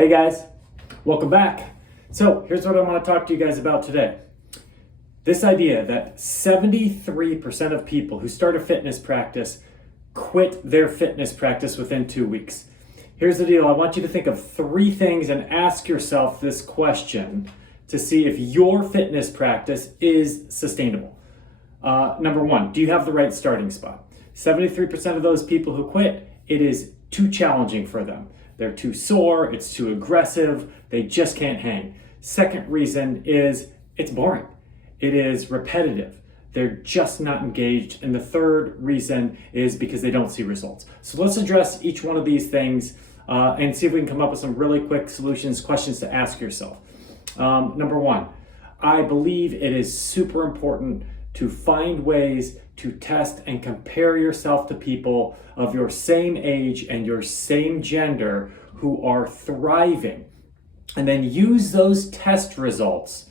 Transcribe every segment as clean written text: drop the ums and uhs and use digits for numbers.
Hey guys, welcome back. So here's what I want to talk to you guys about today. This idea that 73% of people who start a fitness practice quit their fitness practice within 2 weeks. Here's the deal. I want you to think of 3 things and ask yourself this question to see if your fitness practice is sustainable. Number 1, do you have the right starting spot? 73% of those people who quit, it is too challenging for them. They're too sore, it's too aggressive, they just can't hang. Second reason is it's boring. It is repetitive. They're just not engaged. And the third reason is because they don't see results. So let's address each one of these things and see if we can come up with some really quick solutions, questions to ask yourself. Number 1, I believe it is super important to find ways to test and compare yourself to people of your same age and your same gender who are thriving, and then use those test results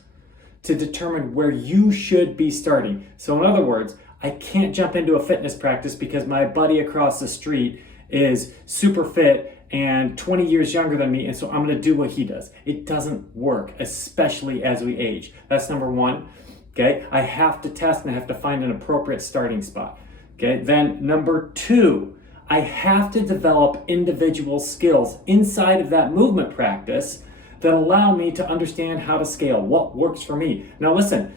to determine where you should be starting. So in other words, I can't jump into a fitness practice because my buddy across the street is super fit and 20 years younger than me, and so I'm gonna do what he does. It doesn't work, especially as we age. That's number 1. Okay, I have to test and I have to find an appropriate starting spot. Okay, then number 2, I have to develop individual skills inside of that movement practice that allow me to understand how to scale, what works for me. Now listen,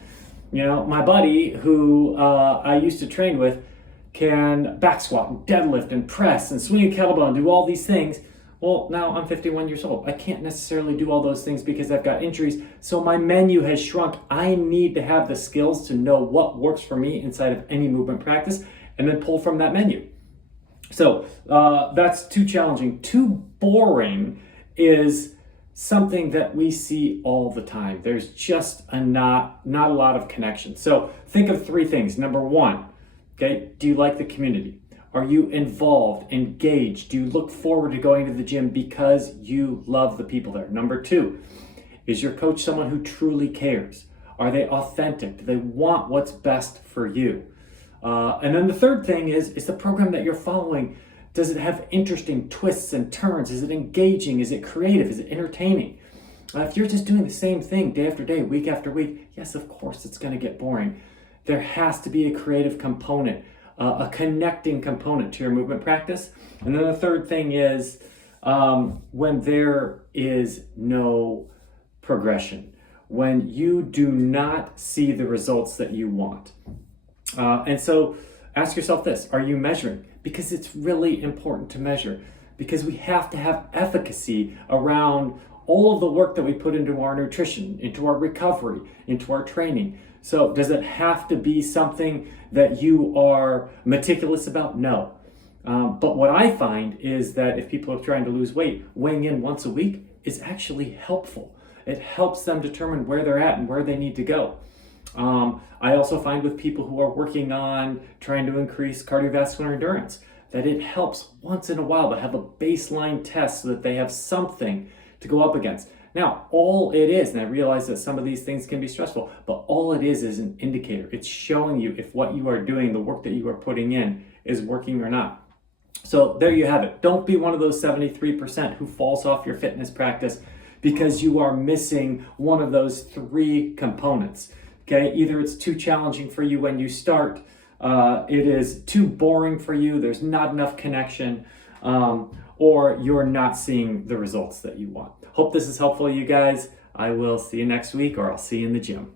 my buddy who I used to train with can back squat and deadlift and press and swing a kettlebell and do all these things. Well, now I'm 51 years old. I can't necessarily do all those things because I've got injuries. So my menu has shrunk. I need to have the skills to know what works for me inside of any movement practice and then pull from that menu. So that's too challenging. Too boring is something that we see all the time. There's just not a lot of connection. So think of 3 things. Number 1, okay, do you like the community? Are you involved, engaged? Do you look forward to going to the gym because you love the people there? Number 2, is your coach someone who truly cares? Are they authentic? Do they want what's best for you? And then the third thing is the program that you're following, does it have interesting twists and turns? Is it engaging? Is it creative? Is it entertaining? If you're just doing the same thing day after day, week after week, yes, of course, it's going to get boring. There has to be a creative component, a connecting component to your movement practice. And then the third thing is when there is no progression, when you do not see the results that you want. And so ask yourself this, are you measuring? Because it's really important to measure, because we have to have efficacy around all of the work that we put into our nutrition, into our recovery, into our training. So does it have to be something that you are meticulous about? No. But what I find is that if people are trying to lose weight, weighing in once a week is actually helpful. It helps them determine where they're at and where they need to go. I also find with people who are working on trying to increase cardiovascular endurance that it helps once in a while to have a baseline test so that they have something to go up against. Now, all it is, and I realize that some of these things can be stressful, but all it is an indicator. It's showing you if what you are doing, the work that you are putting in, is working or not. So there you have it. Don't be one of those 73% who falls off your fitness practice because you are missing one of those 3 components. Okay, either it's too challenging for you when you start, it is too boring for you, there's not enough connection, or you're not seeing the results that you want. Hope this is helpful, you guys. I will see you next week, or I'll see you in the gym.